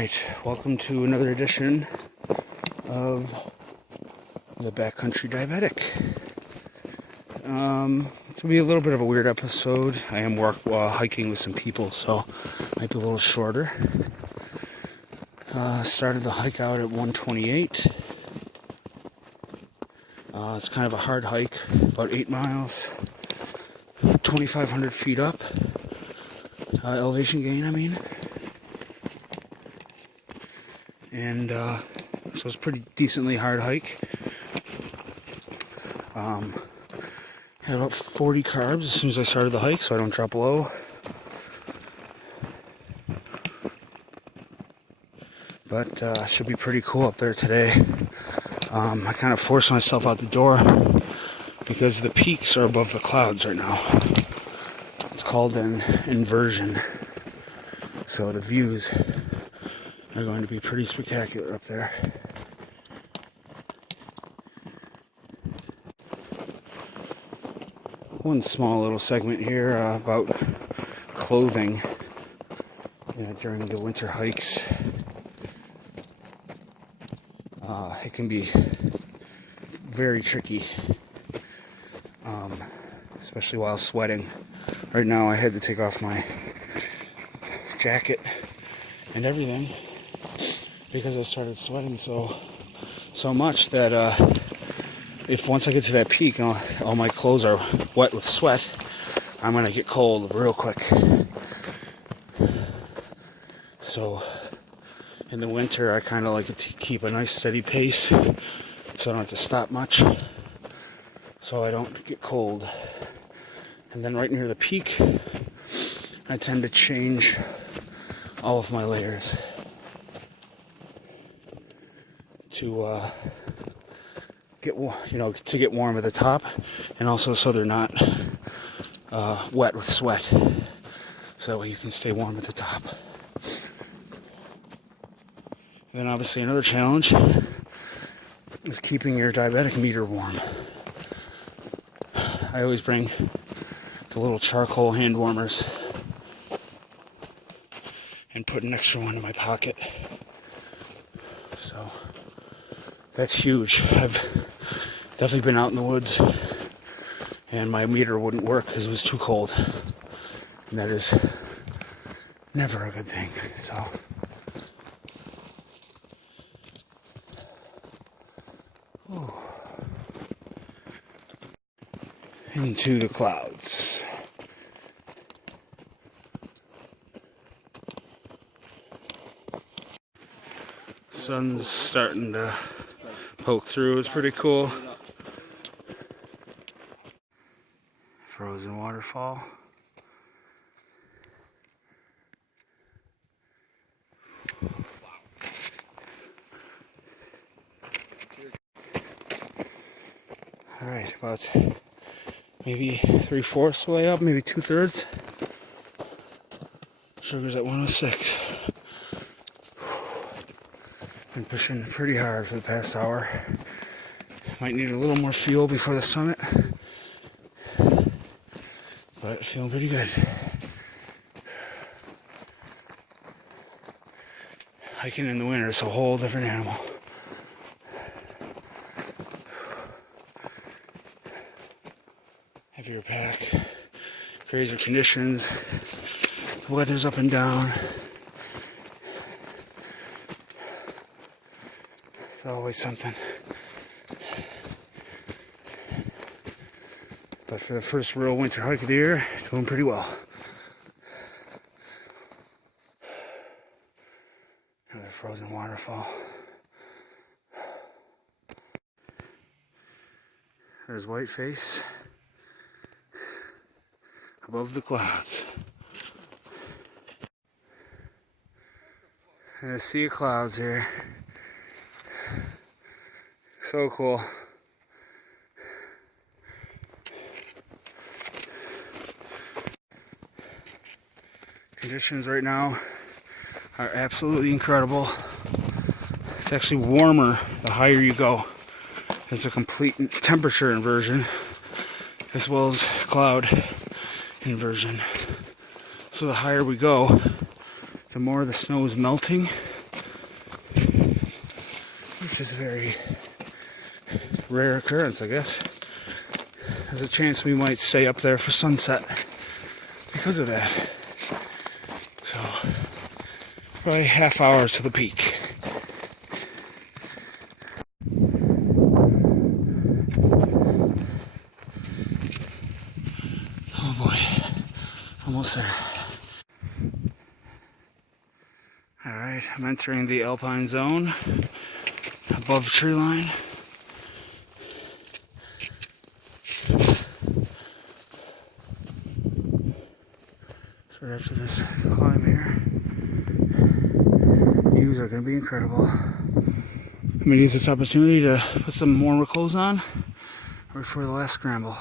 Alright, welcome to another edition of the Backcountry Diabetic. It's going to be a little bit of a weird episode. I am hiking with some people, so it might be a little shorter. Started the hike out at 1:28. It's kind of a hard hike, about 8 miles, 2,500 feet up. Elevation gain, I mean. And so it's a pretty decently hard hike. Had about 40 carbs as soon as I started the hike, so I don't drop low. But should be pretty cool up there today. I kind of forced myself out the door because the peaks are above the clouds right now. It's called an inversion. So the views are going to be pretty spectacular up there. One small little segment here about clothing during the winter hikes. It can be very tricky, especially while sweating. Right now I had to take off my jacket and everything because I started sweating so much that if once I get to that peak, all my clothes are wet with sweat, I'm going to get cold real quick. So in the winter, I kind of like it to keep a nice steady pace so I don't have to stop much, so I don't get cold. And then right near the peak, I tend to change all of my layers to get warm at the top, and also so they're not wet with sweat, so that way you can stay warm at the top. And then obviously another challenge is keeping your diabetic meter warm. I always bring the little charcoal hand warmers and put an extra one in my pocket. So that's huge. I've definitely been out in the woods and my meter wouldn't work because it was too cold. And that is never a good thing. So into the clouds. Sun's starting to poke through. It's pretty cool. Frozen waterfall. All right, about maybe 3/4 way up, maybe 2/3. Sugar's at 106. Been pushing pretty hard for the past hour. Might need a little more fuel before the summit, but feeling pretty good. Hiking in the winter is a whole different animal. Heavier pack, crazier conditions, the weather's up and down. It's always something. But for the first real winter hike of the year, doing pretty well. Another frozen waterfall. There's Whiteface above the clouds. And a sea of clouds here. So cool. Conditions right now are absolutely incredible. It's actually warmer the higher you go. It's a complete temperature inversion as well as cloud inversion. So the higher we go, the more the snow is melting which is a very rare occurrence, I guess. There's a chance we might stay up there for sunset because of that. So, probably half hour to the peak. Oh boy, almost there. Alright, I'm entering the Alpine zone above the tree line. So right after this climb here, views are going to be incredible. I'm going to use this opportunity to put some warmer clothes on right before the last scramble.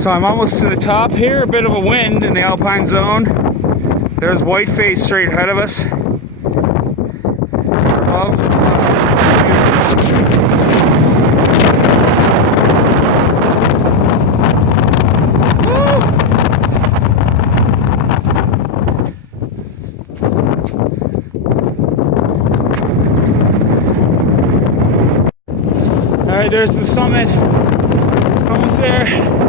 So I'm almost to the top here, a bit of a wind in the Alpine zone. There's Whiteface straight ahead of us. Above the Alright, there's the summit. It's almost there.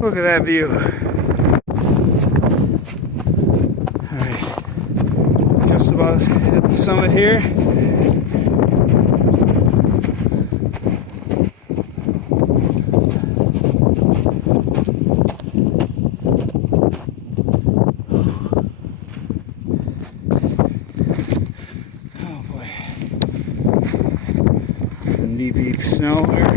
Look at that view. Alright, just about at the summit here. Oh boy. Some deep snow here.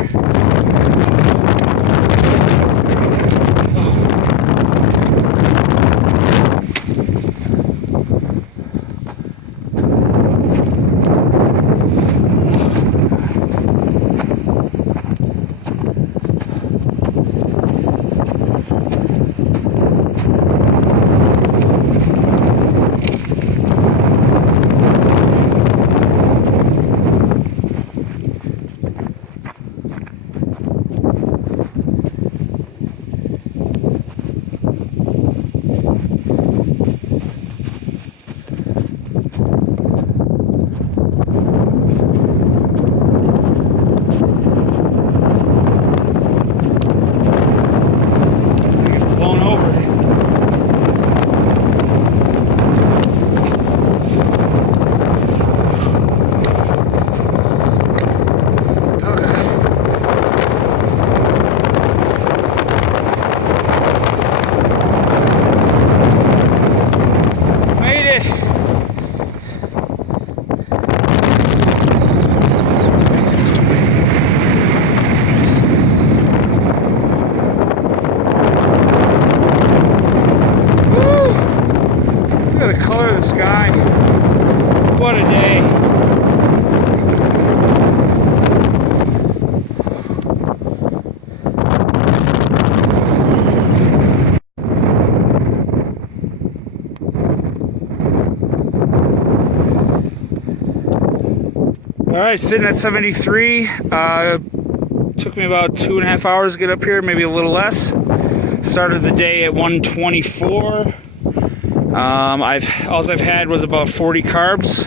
Sky. What a day. All right, sitting at 73. Took me about 2.5 hours to get up here, maybe a little less. Started the day at 124. All I've had was about 40 carbs,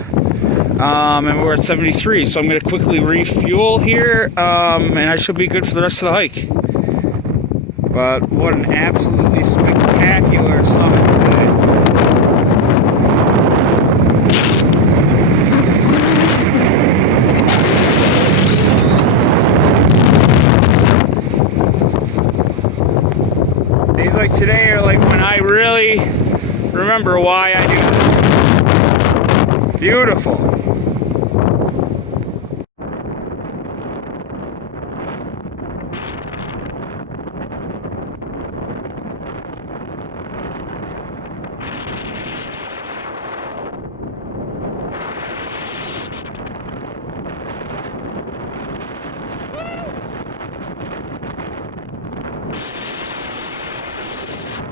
and we're at 73, so I'm going to quickly refuel here, and I should be good for the rest of the hike. But what an absolutely spectacular summit today. Days like today are like when I really remember why I do this. Beautiful.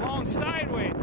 Going sideways.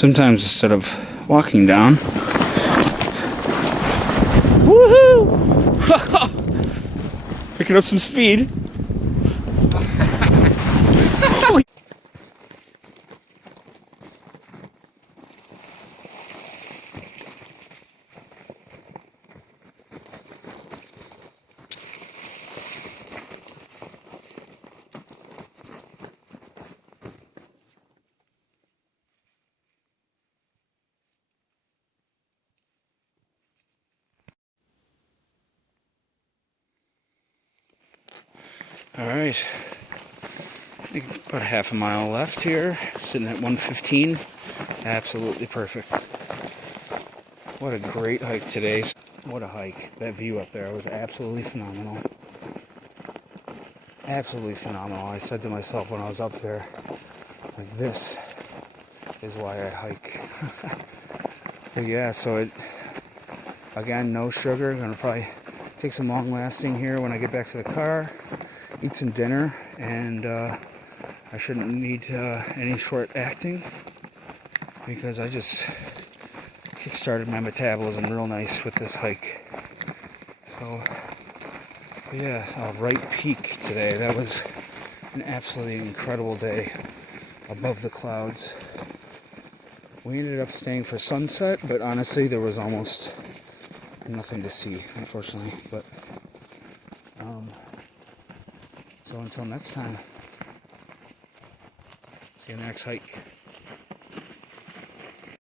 sometimes instead of walking down, woohoo! Picking up some speed. All right, I think about a half a mile left here, sitting at 1:15. Absolutely perfect. What a great hike today. What a hike. That view up there was absolutely phenomenal. Absolutely phenomenal. I said to myself when I was up there, like, this is why I hike. But yeah, so again, no sugar. Gonna probably take some long lasting here when I get back to the car, eat some dinner, and I shouldn't need any short acting because I just kick-started my metabolism real nice with this hike. So yeah, Wright Peak today. That was an absolutely incredible day above the clouds. We ended up staying for sunset, but honestly there was almost nothing to see, unfortunately. But so until next time, see you next hike.